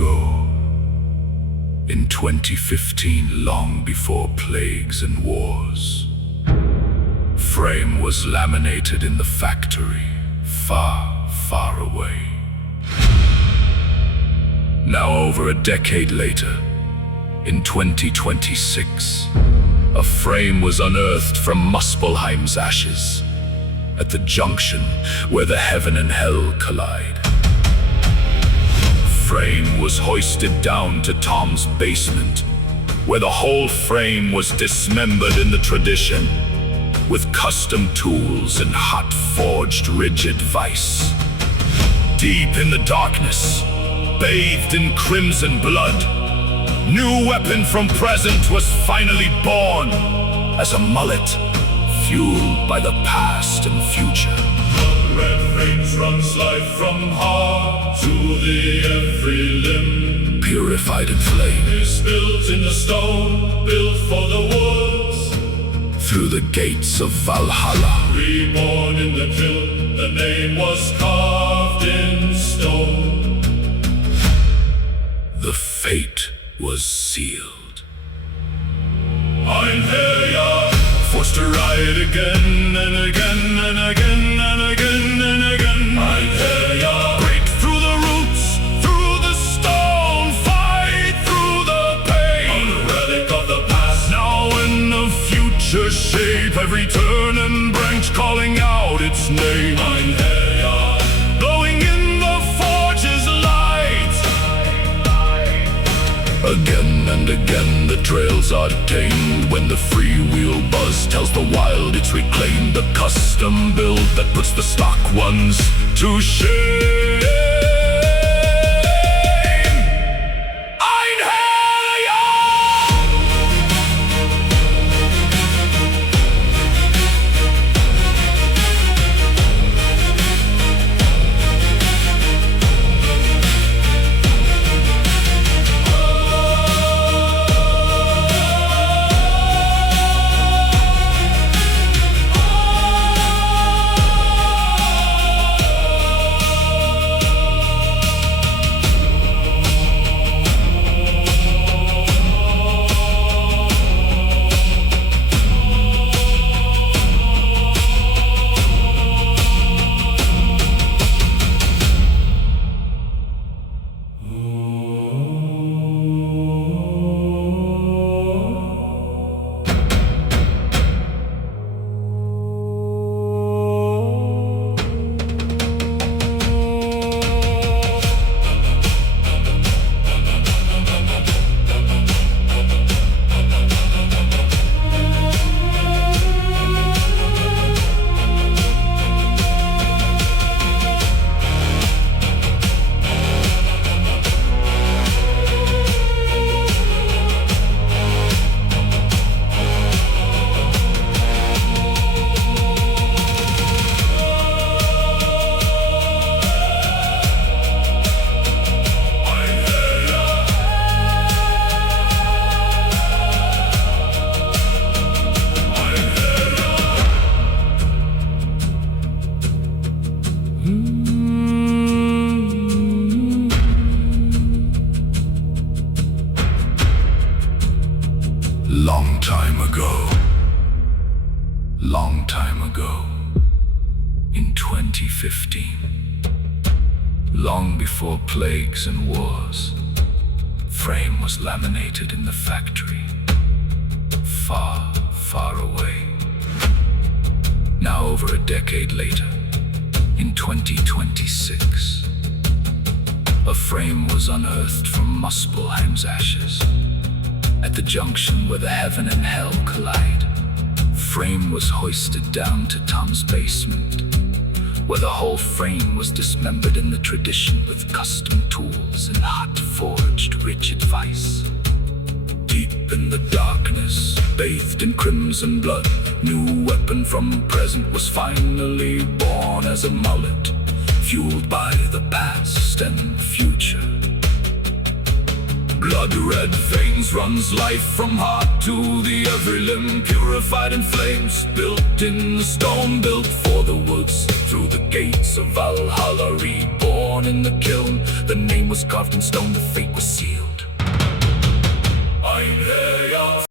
ago, in 2015, long before plagues and wars, frame was laminated in the factory, far, far away. Now over a decade later, in 2026, a frame was unearthed from Muspelheim's ashes, at the junction where the heaven and hell collide. Frame was hoisted down to Tom's basement, where the whole frame was dismembered in the tradition, with custom tools and hot-forged rigid vise. Deep in the darkness, bathed in crimson blood, new weapon from present was finally born, as a mullet, fueled by the past and future. Red veins runs life from heart to the every limb. Purified in flame is built in the stone, built for the woods. Through the gates of Valhalla, reborn in the kill, the name was carved in stone. The fate was sealed. EINHERJAR, forced to ride again and again and again and again and again. EINHERJAR, break through the roots, through the stone, fight through the pain. A relic of the past, now in the future shape, every turn and branch calling out its name. EINHERJAR, glowing in the forge's light. Again and again the trails are tamed, when the freewheel buzz tells the wild it's reclaimed. The custom build that puts the stock ones to shame. Long time ago, in 2015, long before plagues and wars, frame was laminated in the factory, far, far away. Now over a decade later, in 2026, a frame was unearthed from Muspelheim's ashes, at the junction where the heaven and hell collide. Frame was hoisted down to Tom's basement, where the whole frame was dismembered in the tradition, with custom tools and hot-forged rigid vise. Deep in the darkness, bathed in crimson blood, new weapon from present was finally born, as a mullet, fueled by the past and future. Blood-red veins runs life from heart to the every limb, purified in flames, built in the stone, built for the woods. Through the gates of Valhalla, reborn in the kiln. The name was carved in stone, the fate was sealed. EINHERJAR.